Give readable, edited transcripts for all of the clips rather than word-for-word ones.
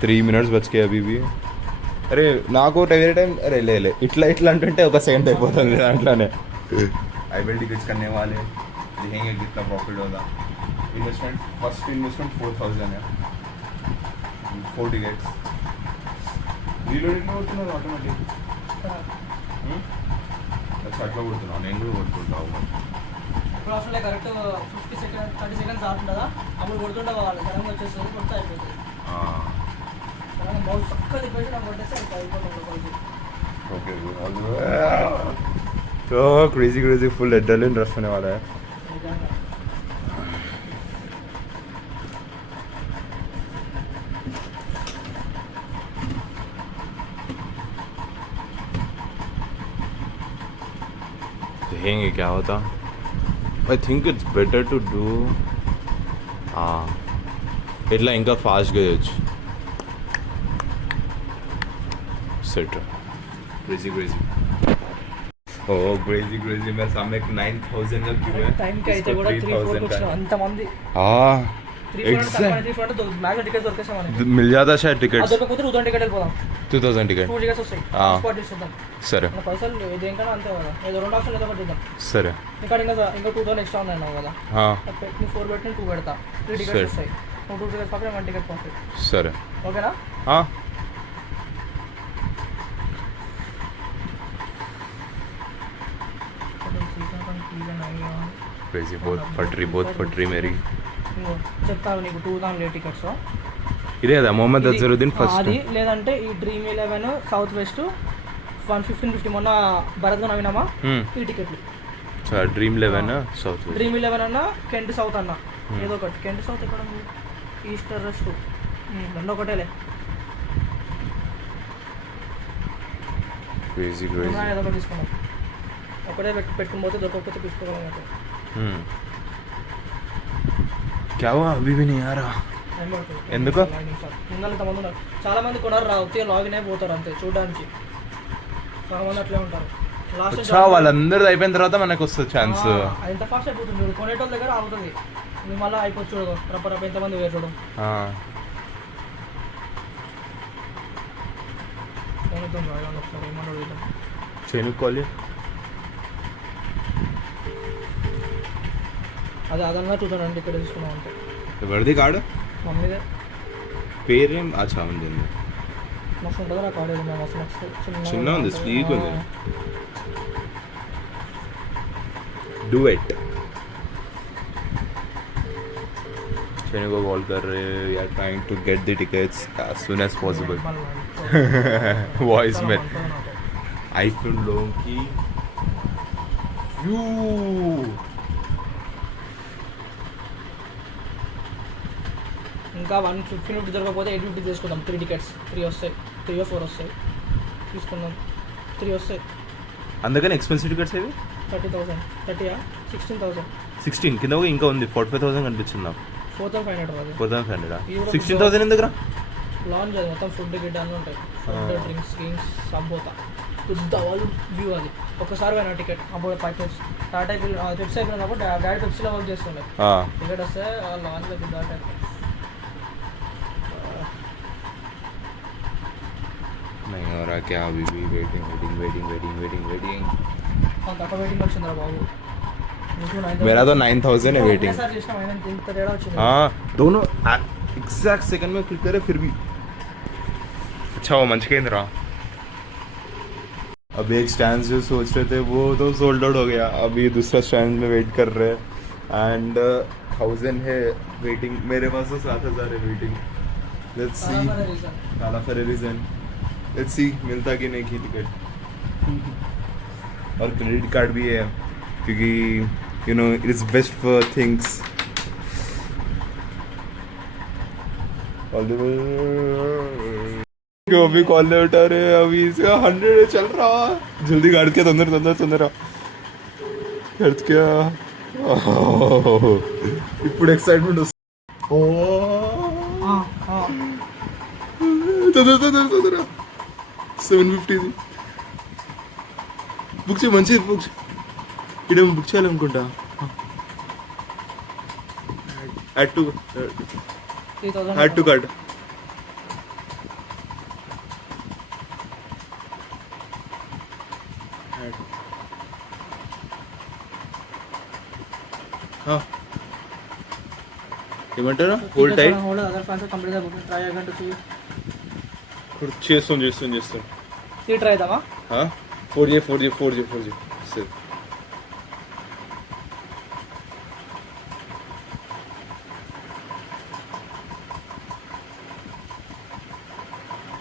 3 minutes बच के अभी भी. अरे నాకు వేరే టైం अरे ले ఇట్లా అంటుంటే ఒక సెకండ్ అయిపోతుంది దాంట్లోనే. IPL टिकट्स करने वाले देखेंगे कितना प्रॉफिट होगा. इन्वेस्टमेंट फर्स्ट इन्वेस्टमेंट 4,000 है. 4 टिकट्स రీలోడింగ్ కొడుతున్నాను ఆటోమేటిక్. అట్లా కొడుతున్నాను నేను కూడా కొడుతుంటావు. ఇప్పుడు అసలు కరెక్ట్ 50 seconds 30 seconds ఆడుతుందా అప్పుడు కొడుతుంటా వాళ్ళు సడన్గా వచ్చేస్తుంది కొడుతూ అయిపోతుంది. बहुत सक्का दिखाई ना बोलते से ओके तो क्रेजी फुल एड्रेनलिन रश होने वाला है. देखेंगे क्या होता. I think it's better to do इट्ला इंका फास्ट गयచ్చు. crazy oh crazy मैं सामने 9,000 का क्यों है टाइम का అయితే కూడా 3-4 कुछ अंत मंदी हां एग्जैक्ट 3 तो బ్లాక్ టికెట్స్ దొరికేసాం మనకి मिल जाता शायद टिकट అదొక కుదిరి 2000 టికెట్ వెళ్ళిపోదాం. 2000 టికెట్ 2 టికెట్స్ వస్తాయి స్పాట్ చేద్దాం. సరే మన పైసలు దేనికన్నా అంతే కదా. ఏదో రెండు ఆప్షన్ ఏదో ఒకటి చేద్దాం. సరే ఇక్కడ ఇంకా 2000 ఎక్స్ట్రా ఉన్నాయి కదా. పెట్టిన 4 పెట్టిన 2 పెడతా 3 టికెట్స్ వస్తాయి. 2 టికెట్స్ పక్కన 1 టికెట్ ప్రాఫిట్. సరే ఓకేనా. crazy both फटरी मेरी చెప్తాను నీకు 2000 టికెట్స్ ఇదేదా మొహమ్మద్ అజరుద్దీన్ ఫస్ట్ అది లేదంటే ఈ డ్రీమ్ 11 సౌత్ వెస్ట్ 115 మొన్న భరత్ గా నవినామా ఈ టికెట్లు. డ్రీమ్ 11 సౌత్ డ్రీమ్ 11 అన్న కెంట్ సౌత్ అన్న ఏదో ఒకటి. కెంట్ సౌత్ ఎక్కడ ఉంది? ఈస్టర్ వెస్ట్ రెండు ఒకటేలే. crazy ఏదో ఒకటి తీసుకున్నాం. ఒకటే పెట్టుకుని పోతే దొరకకపోతే తీసుకోగలం. क्या हुआ अभी भी नहीं आ रहा ఎందుకు? ఇంతమంది ఉన్నారు. చాలా మంది కొనరు రా వచ్చి లాగిన్ అయిపోతారు అంతే చూడడానికి. చాలా మంది అట్లే ఉంటారు. లాస్ట్ వాళ్ళందరూ అయిపోయిన తర్వాత మనకు వస్తుంది ఛాన్స్. ఎంత ఫాస్ట్ అయిపోతుంది చూడు. కొనేటోళ్ళ దగ్గర ఆగుతుంది. నువ్వు మళ్ళీ అయిపోవచ్చు చూడు. రప్ప ఎంతమంది వేరు చూడు. ఒకసారి ఏమన్నా చేనుకోవాలి అది అదన్నా 2000 టికెట్ తీసుకున్నాం అంటే. ఎవరిది కార్డు? మమ్మీదే. పేరేం అచ్చా ఉంది. మస్తు ఉంటుంది ఆ కార్డు. మస్తు చిన్న ఉంది స్లీక్ ఉంది. डू इट चैनल को कॉल कर रहे हैं. We are trying to get the tickets as soon as possible. Voice में आईफोन लोगों की यू ఇంకా 150 రూపీస్ దొరకకపోతే 850 తీసుకుందాం. 3 టికెట్స్ 3 వస్తాయి. 3 or 4 వస్తాయి తీసుకుందాం. 3 వస్తాయి. అందుకని ఎక్స్పెన్సివ్ టికెట్స్ ఏవి 30,000 30 16,000 16 కింద ఇంకా ఉంది. 45,000 కనిపించింది నాకు. 4,500 4,500 16,000 ఎందుకురా? లాంచ్ అది మొత్తం ఫుడ్ గిట్ అన్నీ ఉంటాయి. ఫుడ్ డ్రింక్స్ సంబోతా పెద్ద వాళ్ళు వ్యూ. అది ఒకసారి పోయిన టికెట్ అప్పుడు 5 స్టార్ట్ అయిపోయి పెప్సీ అయిపోయినప్పుడు డాడీ పెప్సీలో వర్క్ చేస్తుండే. టికెట్ వస్తే లాంచ్లో స్టార్ట్ అయిపోయి नहीं हो रहा क्या अभी भी वेटिंग तक वेटिंग వచ్చిందిరా బాబు. मेरा तो 9,000 है वेटिंग. हाँ दोनों एग्जैक्ट सेकंड में क्लिक करे फिर भी अच्छा वो मंच के रहा. अभी एक स्टैंड जो सोच रहे थे वो तो सोल्ड आउट हो गया. अभी दूसरा स्टैंड में वेट कर रहे हैं एंड 1000 है वेटिंग. मेरे पास तो 7,000 है वेटिंग. लेट्स सी काला रीजन. लेट्स सी मिलता कि नहीं की टिकट. और क्रेडिट कार्ड भी है क्योंकि you know it is best for things. क्यों अभी कॉल नहीं उठा रहे? अभी इसका 100 चल रहा. जल्दी काट के तंदर खर्च क्या ఇప్పుడు ఎక్సైట్మెంట్ వస్తుంది. తొందర 750 బుక్ చేయి. మంచిది బుక్ ఇదేమో బుక్ చేయాలనుకుంటా. Add to 3000. add to cart. ఏమంటారా whole time hold other files complete the booking try again to see. చేస్తాం సీ ట్రై దామా 4G సరే.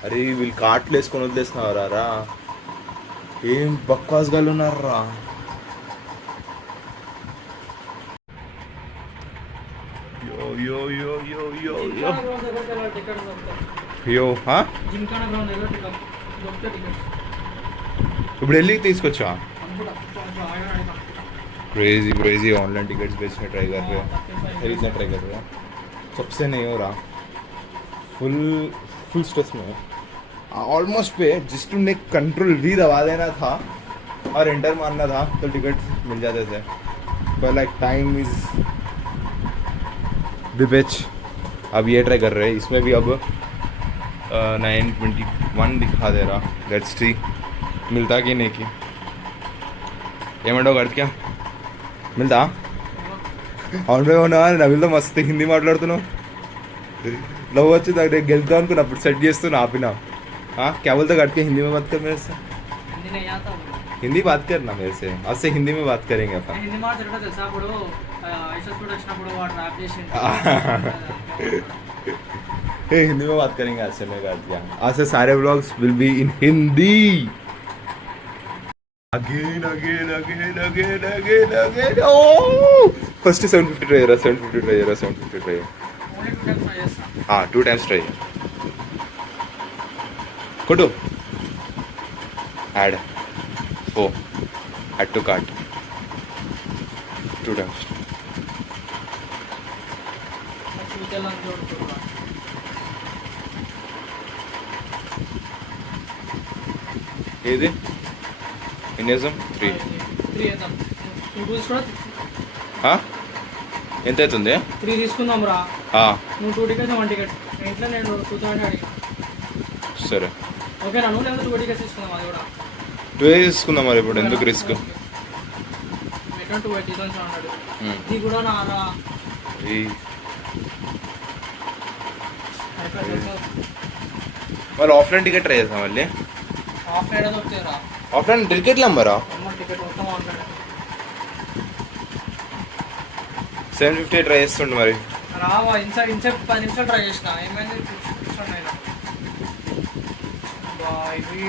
అరే వీళ్ళు కార్ట్లు వేసుకొని వదిలేస్తున్నారా రా, ఏం బక్వాస్ గాళ్ళు ఉన్నారా. యో యో యో యో యో యో హా, జింకానా గ్రౌండ్ దగ్గర టికెట్ దొరికితే టికెట్ ఇప్పుడు వెళ్ళి తీసుకొచ్చా. क्रेजी ऑनलाइन टिकट्स बेचने ट्राई कर रहे हो, खरीदने ट्राई कर रहे हो. सबसे नहीं हो रहा, फुल स्ट्रेस में ऑलमोस्ट पे जस्ट टू मेक कंट्रोल भी दबा देना था और एंटर मारना था तो टिकट मिल जाते थे. पर लाइक टाइम इज बिच. अब ये ट्राई कर रहे हैं, इसमें भी अब 9:21 दिखा दे रहा. लेट्स सी मिलता कि नहीं की. ఏమంటావు గడికా మిల్దా అవును అవునా. నవీల్తో మస్తు హిందీ మాట్లాడుతున్నావు, లవ్ వచ్చి దగ్గర గెలుద్దాం అనుకున్నా, అప్పుడు సెట్ చేస్తున్నా ఆపినా. क्या बोलते गट के हिंदी में बात कर मेरे से. हिंदी नहीं आता. हिंदी बात करना मेरे से, आज से हिंदी में बात करेंगे अपन. हिंदी మాట్లాడటం తెలుసా? అప్పుడు ఐసెస్ కూడా వచ్చినప్పుడు వాడు ర్యాప్ చేసిండు. हिंदी में बात करेंगे आज से. मैं गट गया, आज से सारे vlogs will be in Hindi. Again. Oh! First 750 try करा, 750 try. Only 2 times try చేస్తా. 2 times try. Kodu. Add 4. Add to cart. 2 times. చూతేలని చూడుతున్నా. ఏది ఇన్నిజం 3 వేద్దాం. 2 కూడా ఎంత అవుతుంది? 3 తీసుకుందాం రా. నువ్వు 2 టికెట్స్ 1 టికెట్. ఇంట్లో నేను 2000 అడిగి. సరే ఓకే నా, నువ్వు లేదా 2 టికెట్స్ తీసుకుందాం. అది కూడా 2 తీసుకుందాం. మరి ఇప్పుడు ఎందుకు రిస్క్? రిటర్న్ 2,700. ఇది కూడా నా రా. మరి ఆఫ్లైన్ టికెట్ ట్రై చేద్దాం. మళ్ళీ ఆఫ్లైన్ దొరుకుతాయి రా. ఆఫ్లైన్ టికెట్లు అమ్మారా? టికెట్ మొత్తం ఆఫ్లైన్. 750 ట్రై చేస్తుండే. మరి రావా ఇన్సైడ్ 10 నిమిషాలు ట్రై చేసిన. ఏమైంది? కూర్చోండి. ఇవి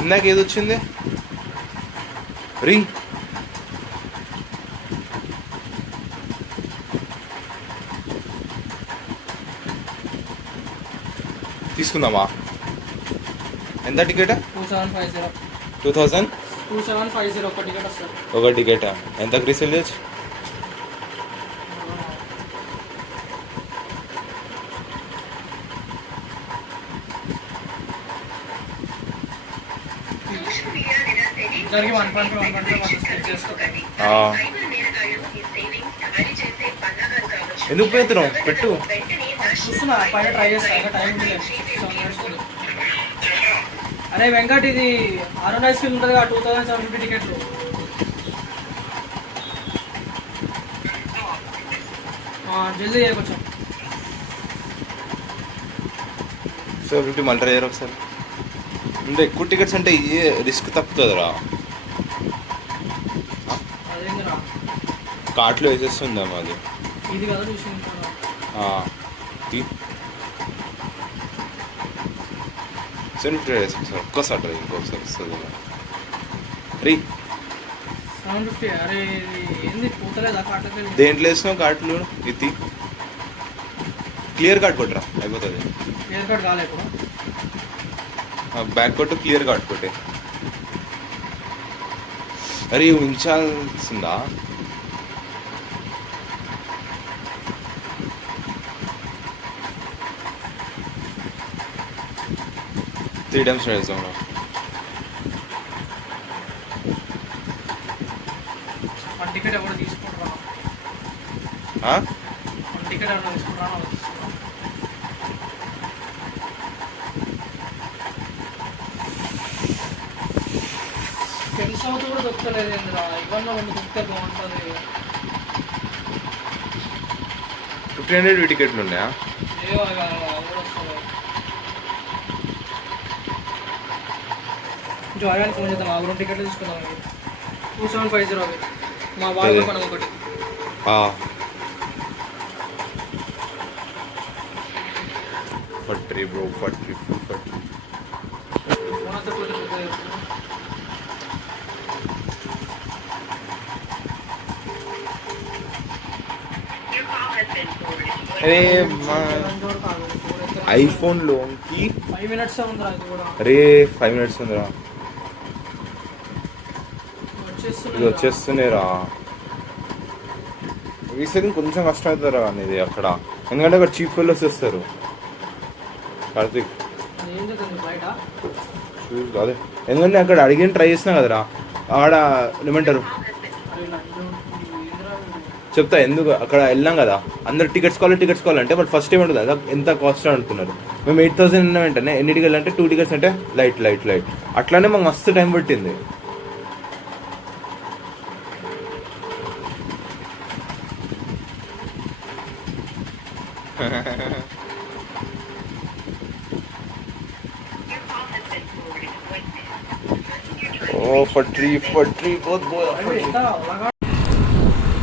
ఇందాక ఏది వచ్చింది రీ? తీసుకుందామా? ఎంత టికెట్? 2750. 2750 ఒక టికెట్ వస్తుంది. ఒక టికెట్ ఎంతకు రీసేల్ చేయొచ్చు? ఎందుకు పోతున్నావు? పెట్టు. చూస్తున్నా పైన ట్రై చేస్తా. టైం ఉంది. అరే వెంకట్, ఇది అరుణ్ ఐస్ క్రీమ్ ఉంటుంది కదా, 2750 టికెట్లు. జల్దీ చేయకొచ్చు. 750 మళ్ళీ ట్రై చేయరు ఒకసారి. అంటే ఎక్కువ టికెట్స్ అంటే ఏ రిస్క్ తప్పుతుందిరా. అదేందిరా కార్ట్లో వేసేస్తుందా మాది? ఇది కదా చూసి ట్రై చేస్తాం సార్. ఒక్కసారి ట్రై ఇంకొకసారి వస్తుంది రీ. 750. అరే ఏంది పోతలేదా కార్డు? దేంట్లో వేసినావు కార్డులు? ఇది క్లియర్ కార్డ్ కొట్టరా, అయిపోతుంది. క్లియర్ కార్డ్ కాలే ఇప్పుడు. బ్యాక్ కొట్టు, క్లియర్ కార్డ్ కొట్టే. అరే ఉంచాల్సిందా? త్రీ టైమ్స్ ట్రై చేద్దాం. టికెట్ ఎవరు తీసుకుంటారా? టికెట్ ఎవరు తీసుకుంటారా? ఫ్రెండ్స్ అవుతూ కూడా దొరకలేదు ఏంద్రా, ఇవన్నీ రెండు దొరికితే బాగుంటుంది. 1500 టికెట్లు ఉన్నాయా? ఏవో కూడా వస్తుంది. జాయానికి ఫోన్ చేద్దాం, ఆ 2 టికెట్లు తీసుకుందాం. 2750 అవి మా వాళ్ళు మనం ఒకటి. ఫట్రీ బ్రో, ఫట్రీ ఫోన్ అంతా కూడా అరే ఐఫోన్ లోన్కి 5 minutes ఉందిరా ఇది కూడా. అరే 5 minutes ఉందిరా, ఇది వచ్చేస్తున్నాయిరా. రీసెంట్ కొంచెం కష్టం అవుతారా అనేది అక్కడ, ఎందుకంటే అక్కడ చీప్ ఫెలోస్ వస్తారు. కార్తిక్ అదే ఎందుకంటే అక్కడ అడిగిన ట్రై చేసినా కదరా, ఆడ ఏమంటారు చెప్తా. ఎందుకు అక్కడ వెళ్ళాం కదా, అందరు టికెట్స్ కావాలంటే వాళ్ళు ఫస్ట్ ఏమంటుంది అదా ఎంత కాస్ట్ అనుకున్నారు. మేము 8000 ఉన్న వెంటనే ఎన్ని టికెట్లు అంటే 2 టికెట్స్ అంటే లైట్ అట్లానే మాకు మస్తు టైం పట్టింది. ओ फटरी बहुत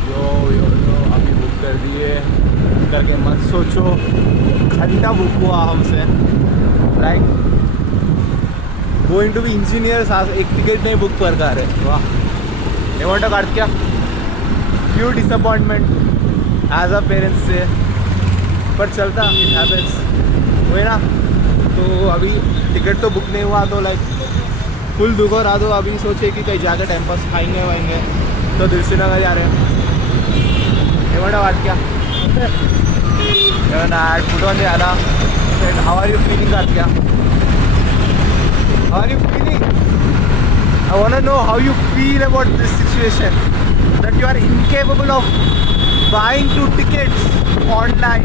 यो अभी बुक कर दिए करके मत सोचो, घंटा बुक हुआ हमसे. Like going to be engineers एक टिकट नहीं बुक कर का रहे. वाह एवंट काट क्या few disappointment as a parents से, पर चलता इट हैपेंस हुए ना. तो अभी टिकट तो बुक नहीं हुआ तो लाइक फुल दुख रहा. तो अभी सोचे कि कहीं जाकर टाइम पास खाएंगे वाएंगे, तो दिलशनगर जा रहे हैं. ఏమంటా వాటికా ఏమన్నా ఫుడ్ ఉంది అలా. హౌ ఆర్ యూ ఫీలింగ్ వాటికా? How are you feeling? I want to know how you feel about this situation that you are incapable of buying 2 tickets online